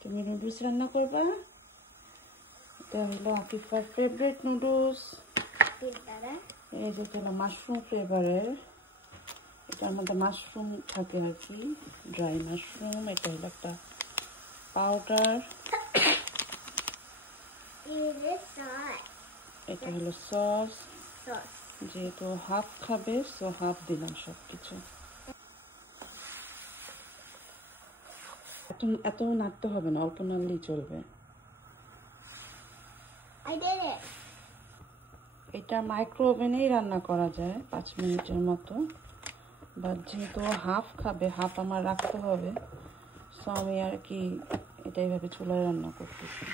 তুমি নুডলস রান্না করবা। এটা হলো আকিফার ফেভারিট নুডলস। এই যে হলো মাশরুম ফ্লেভারের, এটার মধ্যে মাশরুম থাকে আর কি, ড্রাই মাশরুম। এটা হলো একটা পাউডার, এটা হলো সস। যেহেতু হাফ খাবে সো হাফ দিলাম সবকিছু। এত নাড়তে হবে না, অল্প নাড়লেই চলবে। এটা মাইক্রো ওভেনেই রান্না করা যায় 5 মিনিটের মতো, বাট যেহেতু হাফ খাবে হাফ আমার রাখতে হবে, সো আমি আর কি এটা এইভাবে চুলায় রান্না করতেছি।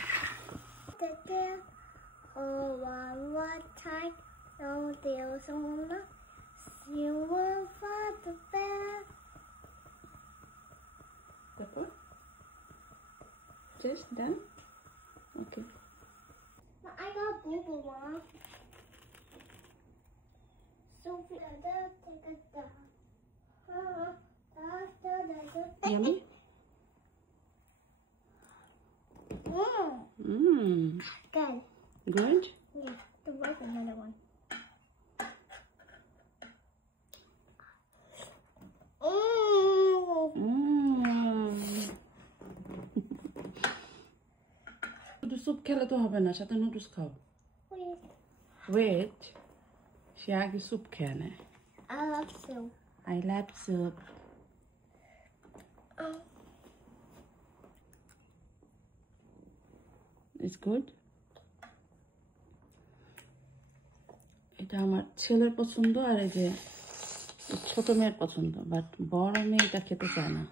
Just done? Okay. I got boo-boo, Mom. Sophie, take it down. Yummy? Good. Good? Yeah, there was another one. শুধু স্যুপ খেলে তো হবে না, সাথে নুডলস খাও। ওয়েট, সে আগে স্যুপ খেয়ে নেয়। I love soup. I love soup. It's good. এটা আমার ছেলের পছন্দ, আর এই যে ছোট মেয়ের পছন্দ, বাট বড় মেয়ে এটা খেতে চায় না,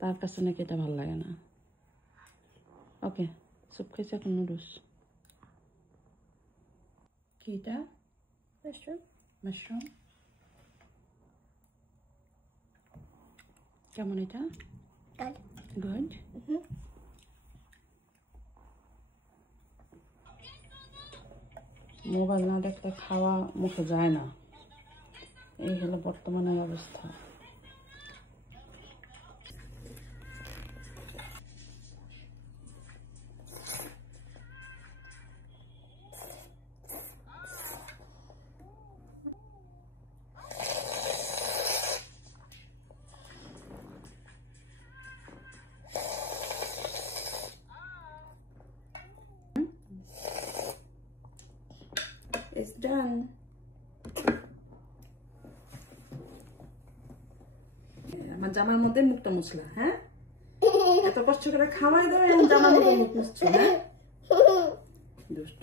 তার কাছে নাকি এটা ভালো লাগে না। ওকে, স্যুপ খাইছে, এখন নুডলস। কি এটা? Mushroom. মাশরুম। কেমন এটা? Good. গুড। মোবাইল না দেখলে খাওয়া মুখে যায় না, এই হলো বর্তমানের অবস্থা। It's done. আমার জামার মধ্যে মুখটা মুছলা, হ্যাঁ? এত কষ্ট করে খাওয়াই দাও এবং জামার মধ্যে মুখ মুছছো, হ্যাঁ? দুষ্ট।